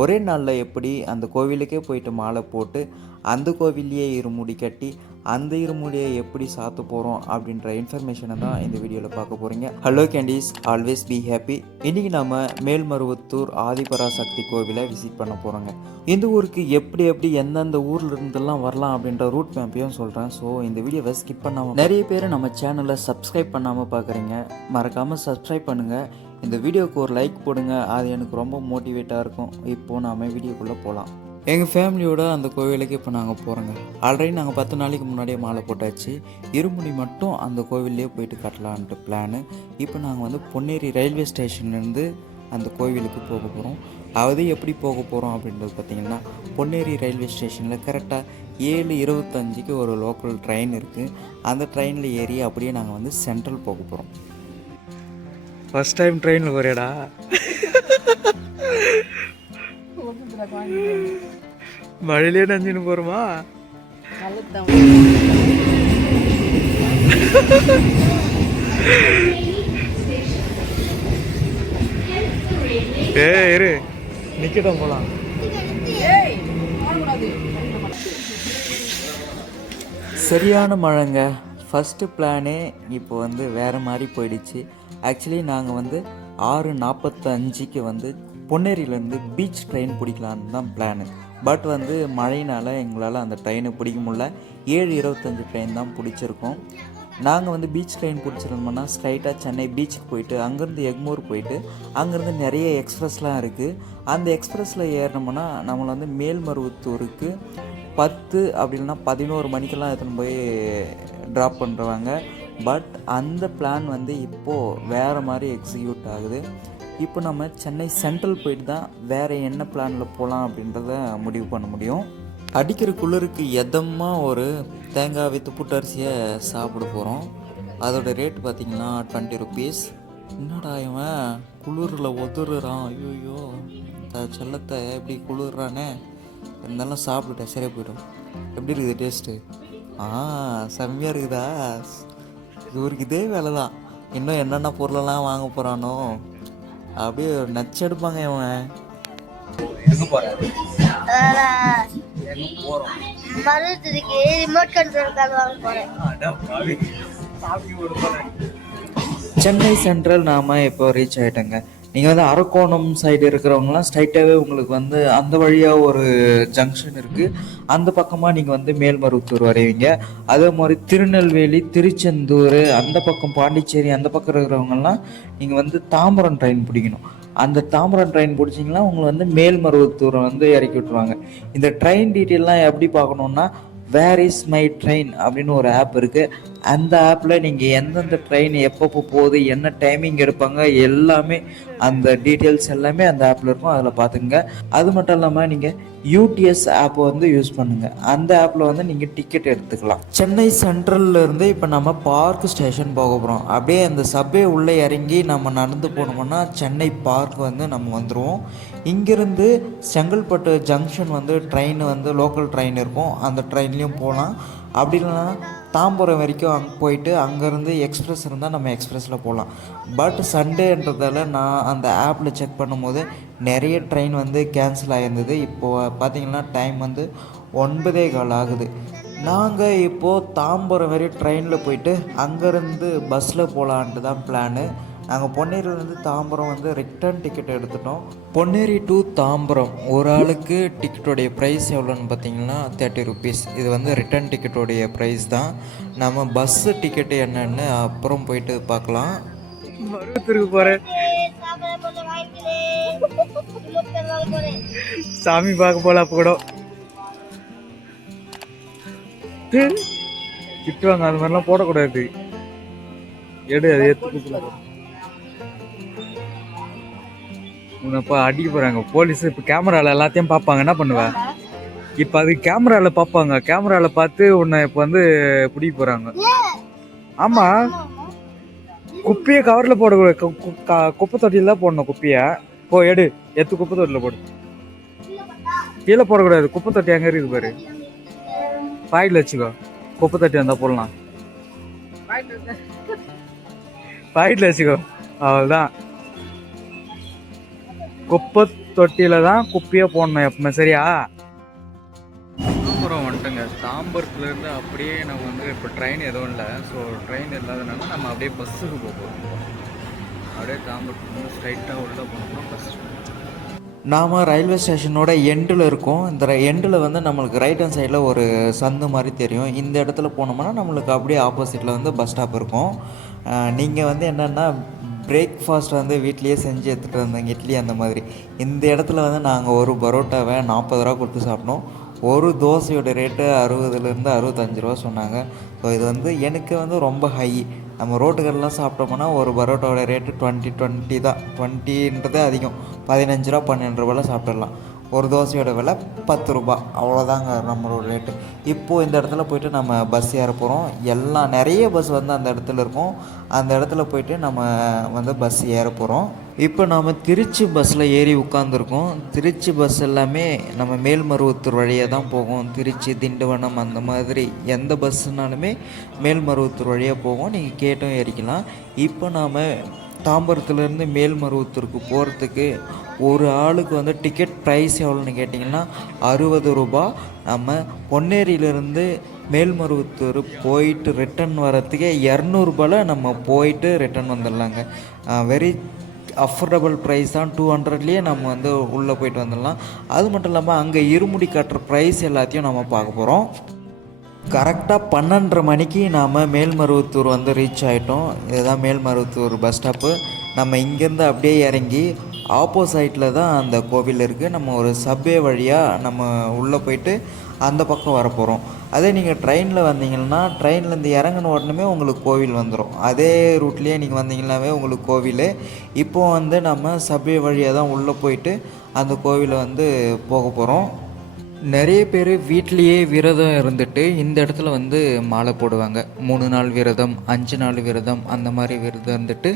ஒரே நாளில் எப்படி அந்த கோவிலுக்கே போயிட்டு மாலை போட்டு அந்த கோவில்லையே இருமுடி கட்டி அந்த இருமுடியை எப்படி சாத்த போகிறோம் அப்படின்ற இன்ஃபர்மேஷனை தான் இந்த வீடியோவில் பார்க்க போகிறீங்க. Hello candies, always be happy. இன்றைக்கி நம்ம மேல்மருவத்தூர் ஆதிபராசக்தி கோவிலை விசிட் பண்ண போகிறோங்க. இந்த ஊருக்கு எப்படி எந்தெந்த ஊரில் இருந்தெல்லாம் வரலாம் அப்படின்ற ரூட் மேப்பையும் சொல்கிறேன். ஸோ இந்த வீடியோவை ஸ்கிப் பண்ணாமல், நிறைய பேர் நம்ம சேனலை சப்ஸ்கிரைப் பண்ணாமல் பார்க்குறீங்க, மறக்காமல் சப்ஸ்கிரைப் பண்ணுங்கள். இந்த வீடியோவுக்கு ஒரு லைக் போடுங்க, அது எனக்கு ரொம்ப மோட்டிவேட்டாக இருக்கும். இப்போது நாம் வீடியோக்குள்ளே போகலாம். எங்கள் ஃபேமிலியோட அந்த கோவிலுக்கு இப்போ நாங்கள் போகிறோங்க. ஆல்ரெடி நாங்கள் 10 நாளைக்கு முன்னாடியே மாலை போட்டாச்சு. இருமுடி மட்டும் அந்த கோவில்லையே போயிட்டு கட்டலான்ட்டு பிளானு. இப்போ நாங்கள் பொன்னேரி ரயில்வே ஸ்டேஷன்லேருந்து அந்த கோவிலுக்கு போக போகிறோம். அது எப்படி போக போகிறோம் அப்படின்றது பார்த்திங்கன்னா, பொன்னேரி ரயில்வே ஸ்டேஷனில் கரெக்டாக 7:25க்கு ஒரு லோக்கல் ட்ரெயின் இருக்குது. அந்த ட்ரெயினில் ஏறி அப்படியே நாங்கள் சென்ட்ரல் போக போகிறோம். ஃபர்ஸ்ட் டைம் ட்ரெயினில் போறியடா? மழையிலே நஞ்சின்னு போகிறோமா? இரு நிக்கட்டும் போலாம். சரியான மழைங்க. ஃபஸ்ட்டு பிளானே இப்போ வேறு மாதிரி போயிடுச்சு. ஆக்சுவலி நாங்கள் 6:45க்கு பொன்னேரியிலேருந்து பீச் ட்ரெயின் பிடிக்கலான்னு தான் பிளானு. பட் மழையினால் எங்களால் அந்த ட்ரெயினை பிடிக்க முடியல. 7:25 ட்ரெயின் தான் பிடிச்சிருக்கோம். நாங்கள் பீச் ட்ரெயின் பிடிச்சிருந்தோம்னா ஸ்ட்ரைட்டாக சென்னை பீச்சுக்கு போயிட்டு அங்கேருந்து எக்மோர் போயிட்டு அங்கேருந்து நிறைய எக்ஸ்ப்ரெஸ்லாம் இருக்குது. அந்த எக்ஸ்ப்ரெஸில் ஏறினோம்னா நம்மளை மேல்மருவத்தூருக்கு 10 அப்படி இல்லைன்னா 11 மணிக்கெல்லாம் எடுத்துன்னு போய் ட்ராப் பண்ணுறாங்க. பட் அந்த பிளான் இப்போது வேறு மாதிரி எக்ஸிக்யூட் ஆகுது. இப்போ நம்ம சென்னை சென்ட்ரல் போயிட்டு தான் வேறு என்ன பிளானில் போகலாம் அப்படின்றத முடிவு பண்ண முடியும். அடிக்கிற குளிருக்கு எதமாக ஒரு தேங்காய் வித்து புட்டரிசியை சாப்பிட போகிறோம். அதோட ரேட் பார்த்திங்கன்னா 20 rupees. என்னடா இவன் குளிரில் ஒதுறான், ஐயோயோ இந்த செல்லத்தை எப்படி குளிர்றானே. இருந்தாலும் சாப்பிட்டுட்டேன், சரியாக போய்டும். எப்படி இருக்குது டேஸ்ட்டு? செம்மையாக இருக்குதா? இவருக்கு இதே வேலை தான். இன்னும் என்னென்ன பொருளெல்லாம் வாங்க போகிறானோ அப்படியே நச்செடுப்பாங்க இவன். சென்னை சென்ட்ரல் நாம் இப்போ ரீச் ஆகிட்டோங்க. நீங்கள் அரக்கோணம் சைடு இருக்கிறவங்களாம் ஸ்ட்ரைட்டாகவே உங்களுக்கு அந்த வழியாக ஒரு ஜங்ஷன் இருக்குது. அந்த பக்கமாக நீங்கள் மேல்மருவத்தூர் வரைவீங்க. அதே மாதிரி திருநெல்வேலி, திருச்செந்தூர், அந்த பக்கம் பாண்டிச்சேரி அந்த பக்கம் இருக்கிறவங்கலாம் நீங்கள் தாம்பரம் ட்ரெயின் பிடிக்கணும். அந்த தாம்பரம் ட்ரெயின் பிடிச்சிங்கன்னா உங்களை மேல்மருவத்தூரை இறக்கி விட்டுருவாங்க. இந்த ட்ரெயின் டீட்டெயிலாம் எப்படி பார்க்கணுன்னா, வேர் இஸ் மை ட்ரெயின் அப்படின்னு ஒரு ஆப் இருக்குது. அந்த ஆப்பில் நீங்கள் எந்தெந்த ட்ரெயின் எப்பப்போ போகுது, என்ன டைமிங் எடுப்பாங்க, எல்லாமே அந்த டீட்டெயில்ஸ் எல்லாமே அந்த ஆப்பில் இருக்கும். அதில் பார்த்துங்க. அது மட்டும் இல்லாமல் நீங்கள் யூடிஎஸ் ஆப்பை யூஸ் பண்ணுங்கள். அந்த ஆப்பில் நீங்கள் டிக்கெட் எடுத்துக்கலாம். சென்னை சென்ட்ரல்லேருந்து இப்போ நம்ம பார்க் ஸ்டேஷன் போக போகிறோம். அப்படியே அந்த சப்வே உள்ளே இறங்கி நம்ம நடந்து போனோம்னா சென்னை பார்க் நம்ம வந்துடுவோம். இங்கேருந்து Chengalpattu junction train local train இருக்கும். அந்த ட்ரெயின்லேயும் போகலாம். அப்படி இல்லைன்னா தாம்பரம் வரைக்கும் அங்கே போயிட்டு அங்கேருந்து எக்ஸ்ப்ரெஸ் இருந்தால் நம்ம எக்ஸ்ப்ரெஸில் போகலாம். பட் சண்டேன்றதால நான் அந்த ஆப்பில் செக் பண்ணும்போது நிறைய ட்ரெயின் கேன்சல் ஆகிருந்தது. இப்போது பார்த்திங்கன்னா டைம் 9:15 ஆகுது. நாங்கள் இப்போது தாம்பரம் வரையும் ட்ரெயினில் போயிட்டு அங்கேருந்து பஸ்ஸில் போகலான்ட்டு தான் பிளானு. நாங்கள் பொன்னேரியிலேருந்து தாம்பரம் ரிட்டர்ன் டிக்கெட் எடுத்துட்டோம். பொன்னேரி டு தாம்பரம் ஒரு ஆளுக்கு டிக்கெட்டோடைய ப்ரைஸ் எவ்வளோன்னு பார்த்தீங்கன்னா 30 rupees. இது ரிட்டர்ன் டிக்கெட்டோடைய ப்ரைஸ் தான். நம்ம பஸ்ஸு டிக்கெட்டு என்னென்னு அப்புறம் போயிட்டு பார்க்கலாம். மருவத்தூருக்கு போகிறேன், சாமி பார்க்க போகலாம். அப்போ கூட திட்டுவாங்க, அது மாதிரிலாம் போடக்கூடாது. எடு, அதை எடுத்து உன்னப்பா அடிக்க போகிறாங்க போலீஸ். இப்போ கேமராவில் எல்லாத்தையும் பார்ப்பாங்க, என்ன பண்ணுவேன்? இப்போ அது கேமராவில் பார்ப்பாங்க. கேமராவில் பார்த்து உன்னை இப்போ பிடிக்க போகிறாங்க. ஆமாம், குப்பையை கவரில் போடக்கூடாது, குப்பை தொட்டியில் தான் போடணும். குப்பையை எடு, எடுத்து குப்பை தொட்டியில் போடு. கீழே போடக்கூடாது. குப்பை தொட்டி அங்கே இருக்குது பாரு, பாக்கெட்டில் வச்சுக்கோ. குப்பை தொட்டி வந்தால் போடலாம், பாக்கெட்டில் வச்சுக்கோ. அவ்வளோதான். குப்பை தொட்டியில் தான் குப்பையை போடணும் எப்பவுமே, சரியா? தாம்பரம் வந்துட்டுங்க. தாம்பரத்துலேருந்து அப்படியே நம்ம வந்து இப்போ ட்ரெயின் எதுவும் இல்லை. ஸோ ட்ரெயின் இல்லாதனால நம்ம அப்படியே பஸ்ஸுக்கு போகிறோம். அப்படியே தாம்பரத்துலேருந்து ஸ்ட்ரைட்டாக உள்ளே போனோம்னா பஸ். நாம் ரயில்வே ஸ்டேஷனோட எண்டில் இருக்கோம். இந்த எண்டில் வந்து நம்மளுக்கு ரைட் ஹேண்ட் சைடில் ஒரு சந்து மாதிரி தெரியும். இந்த இடத்துல போனோம்னா நம்மளுக்கு அப்படியே ஆப்போசிட்டில் வந்து பஸ் ஸ்டாப் இருக்கும். நீங்கள் வந்து என்னென்னா பிரேக்ஃபாஸ்ட் வந்து வீட்லேயே செஞ்சு எடுத்துகிட்டு வந்தேங்க, இட்லி அந்த மாதிரி. இந்த இடத்துல வந்து நாங்கள் ஒரு பரோட்டாவை 40 ரூபா கொடுத்து சாப்பிட்டோம். ஒரு தோசையோட ரேட்டு 60லேருந்து 65 ரூபா சொன்னாங்க. ஸோ இது வந்து எனக்கு வந்து ரொம்ப ஹை. நம்ம ரோட்டுக்கெல்லாம் சாப்பிட்டோம்னா ஒரு பரோட்டாவோட ரேட்டு 20 தான். 20ன்றதே அதிகம். 15 ரூபா 12 ரூபாயில் சாப்பிட்றலாம். ஒரு தோசையோட விலை 10 ரூபா, அவ்வளோதாங்க நம்மளோட ரேட்டு. இப்போது இந்த இடத்துல போய்ட்டு நம்ம பஸ் ஏற போகிறோம். எல்லாம் நிறைய பஸ் வந்து அந்த இடத்துல இருக்கும். அந்த இடத்துல போய்ட்டு நம்ம வந்து பஸ் ஏற போகிறோம். இப்போ நாம் திருச்சி பஸ்ஸில் ஏறி உட்காந்துருக்கோம். திருச்சி பஸ் எல்லாமே நம்ம மேல்மருவத்தூர் வழியாக தான் போகும். திருச்சி, திண்டிவனம் அந்த மாதிரி எந்த பஸ்ஸுனாலுமே மேல்மருவத்தூர் வழியாக போகும். நீங்கள் கேட்டும் ஏறிக்கலாம். இப்போ நாம் தாம்பரத்துலேருந்து மேல்மருவத்தூருக்கு போகிறதுக்கு ஒரு ஆளுக்கு வந்து டிக்கெட் ப்ரைஸ் எவ்வளோன்னு கேட்டிங்கன்னா 60 ரூபா. நம்ம பொன்னேரியிலேருந்து மேல்மருவத்தூர் போயிட்டு ரிட்டன் வரத்துக்கே 200 நம்ம போயிட்டு ரிட்டன் வந்துடலாங்க. வெரி அஃபோர்டபுள் ப்ரைஸ் தான். 200லேயே நம்ம வந்து உள்ளே போயிட்டு வந்துடலாம். அது மட்டும் இல்லாமல் அங்கே இருமுடி கட்டுற ப்ரைஸ் எல்லாத்தையும் நம்ம பார்க்க போகிறோம். கரெக்டாக 12:30 மணிக்கு நாம் மேல்மருவத்தூர் வந்து ரீச் ஆகிட்டோம். இதுதான் மேல்மருவத்தூர் பஸ் ஸ்டாப்பு. நம்ம இங்கேருந்து அப்படியே இறங்கி ஆப்போசைட்டில் தான் அந்த கோவில் இருக்குது. நம்ம ஒரு சப்வே வழியாக நம்ம உள்ளே போயிட்டு அந்த பக்கம் வரப்போகிறோம். அதே நீங்கள் ட்ரெயினில் வந்தீங்கன்னா ட்ரெயின்லேருந்து இறங்கின உடனே உங்களுக்கு கோவில் வந்துடும். அதே ரூட்லேயே நீங்கள் வந்தீங்கன்னாவே உங்களுக்கு கோவில். இப்போது வந்து நம்ம சப்வே வழியாக தான் உள்ளே போயிட்டு அந்த கோவிலை வந்து போக போகிறோம். நிறைய பேர் வீட்லேயே விரதம் இருந்துட்டு இந்த இடத்துல வந்து மாலை போடுவாங்க. 3 நாள் விரதம், 5 நாள் விரதம், அந்த மாதிரி விரதம் இருந்துட்டு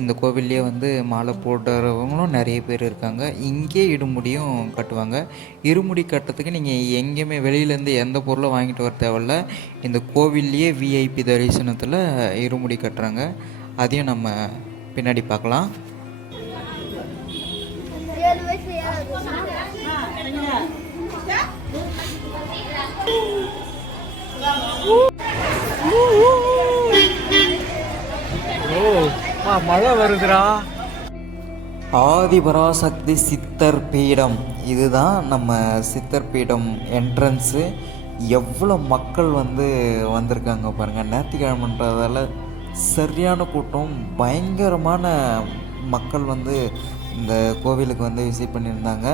இந்த கோவில்லையே வந்து மாலை போடுறவங்களும் நிறைய பேர் இருக்காங்க. இங்கே இருமுடியும் கட்டுவாங்க. இருமுடி கட்டுறதுக்கு நீங்கள் எங்கேயுமே வெளியிலேருந்து எந்த பொருளும் வாங்கிட்டு வர தேவையில்ல. இந்த கோவில்லையே விஐபி தரிசனத்தில் இருமுடி கட்டுறாங்க. அதையும் நம்ம பின்னாடி பார்க்கலாம். மழை வருதுடா. ஆதிபராசக்தி சித்தர் பீடம், இதுதான் நம்ம சித்தர் பீடம் என்ட்ரன்ஸு. எவ்வளோ மக்கள் வந்து வந்திருக்காங்க பாருங்கள். ஞாயிற்றுக்கிழமைன்றதால சரியான கூட்டம், பயங்கரமான மக்கள் வந்து இந்த கோவிலுக்கு வந்து விசிட் பண்ணியிருந்தாங்க.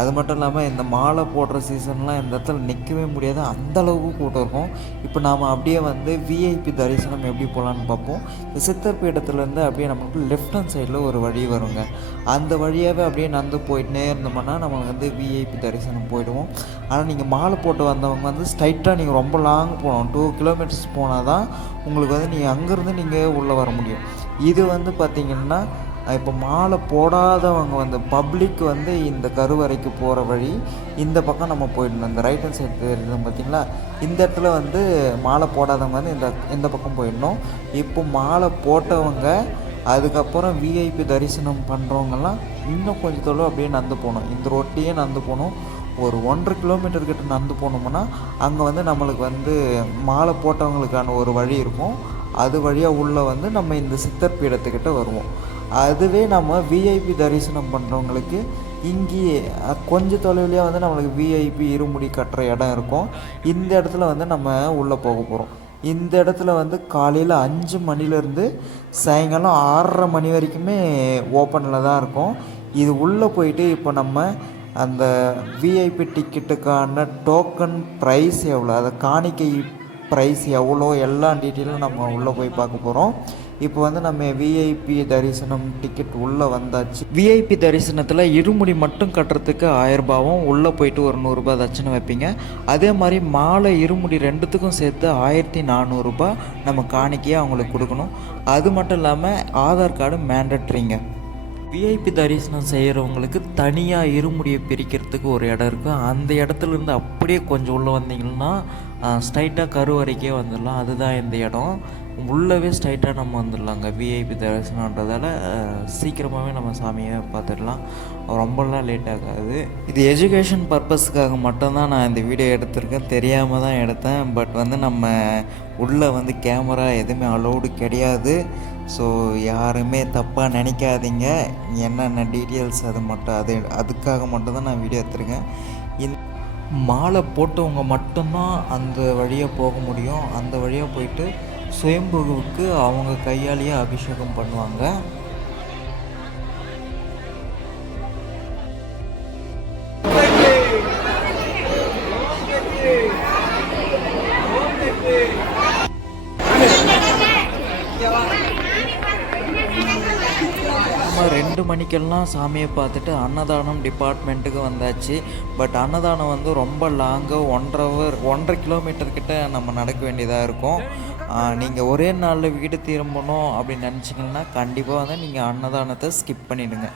அது மட்டும் இல்லாமல் இந்த மாலை போடுற சீசன்லாம் இந்த இடத்துல நிற்கவே முடியாது, அந்தளவுக்கு கூட்டம் இருக்கும். இப்போ நாம் அப்படியே வந்து விஐபி தரிசனம் எப்படி போகலான்னு பார்ப்போம். இந்த சித்தர் பீடத்துலேருந்து அப்படியே நமக்கு லெஃப்ட் ஹேண்ட் சைடில் ஒரு வழி வருங்க. அந்த வழியாகவே அப்படியே நடந்து போயிட்டே இருந்தோம்னா நம்ம வந்து விஐபி தரிசனம் போயிடுவோம். ஆனால் நீங்கள் மாலை போட்டு வந்தவங்க வந்து ஸ்ட்ரைட்டாக நீங்கள் ரொம்ப லாங் போகணும். 2 கிலோமீட்டர்ஸ் போனால் தான் உங்களுக்கு வந்து நீங்கள் அங்கேருந்து நீங்கள் உள்ளே வர முடியும். இது வந்து பார்த்திங்கன்னா இப்போ மாலை போடாதவங்க வந்து பப்ளிக் வந்து இந்த கருவறைக்கு போகிற வழி இந்த பக்கம் நம்ம போயிடணும். இந்த ரைட் ஹேண்ட் சைடு இருக்குது பார்த்திங்களா, இந்த இடத்துல வந்து மாலை போடாதவங்க வந்து இந்த பக்கம் போயிடணும். இப்போ மாலை போட்டவங்க அதுக்கப்புறம் விஐபி தரிசனம் பண்ணுறவங்கெல்லாம் இன்னும் கொஞ்சம் தொலைவு அப்படியே நடந்து போகணும். இந்த ரோட்லேயே நடந்து போகணும். ஒரு 1.5 கிலோமீட்டர் கிட்ட நடந்து போனோம்னா அங்கே வந்து நம்மளுக்கு வந்து மாலை போட்டவங்களுக்கான ஒரு வழி இருக்கும். அது வழியாக உள்ளே வந்து நம்ம இந்த சித்தர் பீடத்துக்கிட்ட வருவோம். அதுவே நம்ம விஐபி தரிசனம் பண்ணுறவங்களுக்கு இங்கேயே கொஞ்சம் தொலைவிலேயே வந்து நம்மளுக்கு விஐபி இருமுடி கட்டுற இடம் இருக்கும். இந்த இடத்துல வந்து நம்ம உள்ளே போக போகிறோம். இந்த இடத்துல வந்து காலையில் 5 மணிலேருந்து சாயங்காலம் 6:30 மணி வரைக்குமே ஓப்பனில் தான் இருக்கும். இது உள்ளே போயிட்டு இப்போ நம்ம அந்த விஐபி டிக்கெட்டுக்கான டோக்கன் ப்ரைஸ் எவ்வளோ, அதை காணிக்கை ப்ரைஸ் எவ்வளோ, எல்லா டீட்டெயிலும் நம்ம உள்ளே போய் பார்க்க போகிறோம். இப்போ வந்து நம்ம விஐபி தரிசனம் டிக்கெட் உள்ளே வந்தாச்சு. விஐபி தரிசனத்தில் இருமுடி மட்டும் கட்டுறதுக்கு 1000 ரூபாவும், உள்ளே போயிட்டு ஒரு 100 ரூபாய் தட்சணை வைப்பீங்க. அதே மாதிரி மாலை இருமுடி ரெண்டுத்துக்கும் சேர்த்து 1400 ரூபாய் நம்ம காணிக்கையாக அவங்களுக்கு கொடுக்கணும். அது மட்டும் இல்லாமல் ஆதார் கார்டு மேண்டட்ரிங்க. விஐபி தரிசனம் செய்கிறவங்களுக்கு தனியாக இருமுடியை பிரிக்கிறதுக்கு ஒரு இடம் இருக்குது. அந்த இடத்துலேருந்து அப்படியே கொஞ்சம் உள்ளே வந்தீங்கன்னா ஸ்ட்ரைட்டாக கருவறைக்கே வந்துடலாம். அதுதான் இந்த இடம். உள்ளவே ஸ்ட்ரைட்டாக நம்ம வந்துடலாங்க. விஐபி தரிசனன்றதால சீக்கிரமாகவே நம்ம சாமியை பார்த்துடலாம். ரொம்பலாம் லேட் ஆகாது. இது எஜுகேஷன் பர்பஸ்க்காக மட்டும்தான் நான் இந்த வீடியோ எடுத்திருக்கேன். தெரியாமல் தான் எடுத்தேன். பட் வந்து நம்ம உள்ளே வந்து கேமரா எதுவுமே அலோடு கிடையாது. ஸோ யாருமே தப்பாக நினைக்காதீங்க. என்னென்ன டீட்டெயில்ஸ் அதுக்காக மட்டும்தான் நான் வீடியோ எடுத்திருக்கேன். மாலை போட்டவங்க மட்டும்தான் அந்த வழியாக போக முடியும். அந்த வழியாக போயிட்டு சுயம்புவுக்கு அவங்க கையாலேயே அபிஷேகம் பண்ணுவாங்க. நம்ம 2 மணிக்கெல்லாம் சாமியை பார்த்துட்டு அன்னதானம் டிபார்ட்மெண்ட்டுக்கு வந்தாச்சு. பட் அன்னதானம் வந்து ரொம்ப லாங்கு, 1.5 கிலோமீட்டர் கிட்ட நம்ம நடக்க வேண்டியதாக இருக்கும். நீங்கள் ஒரே நாளில் வீடு திரும்பணும் அப்படின்னு நினச்சிங்கன்னா கண்டிப்பாக வந்து நீங்கள் அன்னதானத்தை ஸ்கிப் பண்ணிவிடுங்க.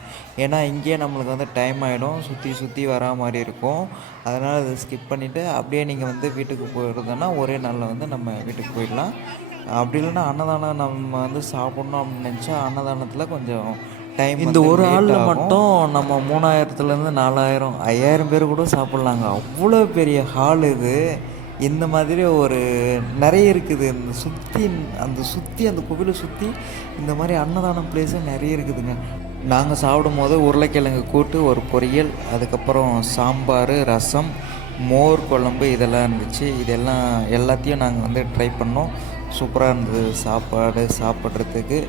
ஏன்னா இங்கேயே நம்மளுக்கு வந்து டைம் ஆகிடும், சுற்றி வரா மாதிரி இருக்கும். அதனால் அதை ஸ்கிப் பண்ணிவிட்டு அப்படியே நீங்கள் வந்து வீட்டுக்கு போயிடுறதுன்னா ஒரே நாளில் வந்து நம்ம வீட்டுக்கு போயிடலாம். அப்படி இல்லைன்னா அன்னதானம் நம்ம வந்து சாப்பிட்ணும் அப்படின்னு நினச்சா அன்னதானத்தில் கொஞ்சம் டைம். இந்த ஒரு ஆளில் மட்டும் நம்ம 3000லேருந்து 4000 5000 பேர் கூட சாப்பிட்லாங்க. அவ்வளோ பெரிய ஹால் இது. இந்த மாதிரி நிறைய இருக்குது. அந்த கோவிலை சுற்றி இந்த மாதிரி அன்னதானம் பிளேஸு நிறைய இருக்குதுங்க. நாங்கள் சாப்பிடும் போது உருளைக்கிழங்கு கூட்டு, ஒரு பொரியல், அதுக்கப்புறம் சாம்பார், ரசம், மோர் குழம்பு இதெல்லாம் இருந்துச்சு. எல்லாத்தையும் நாங்கள் வந்து ட்ரை பண்ணோம். சூப்பராக இருந்தது சாப்பிட்றதுக்கு.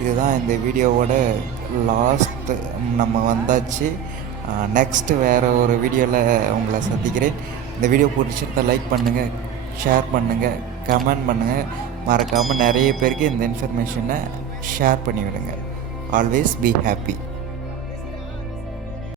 இதுதான் இந்த வீடியோவோட லாஸ்ட்டு. நம்ம வந்தாச்சு. நெக்ஸ்ட்டு வேறு ஒரு வீடியோவில் உங்களை சந்திக்கிறேன். இந்த வீடியோ பிடிச்சிருந்தா லைக் பண்ணுங்கள், ஷேர் பண்ணுங்கள், கமெண்ட் பண்ணுங்கள். மறக்காமல் நிறைய பேருக்கு இந்த இன்ஃபர்மேஷனை ஷேர் பண்ணிவிடுங்க. Always be happy.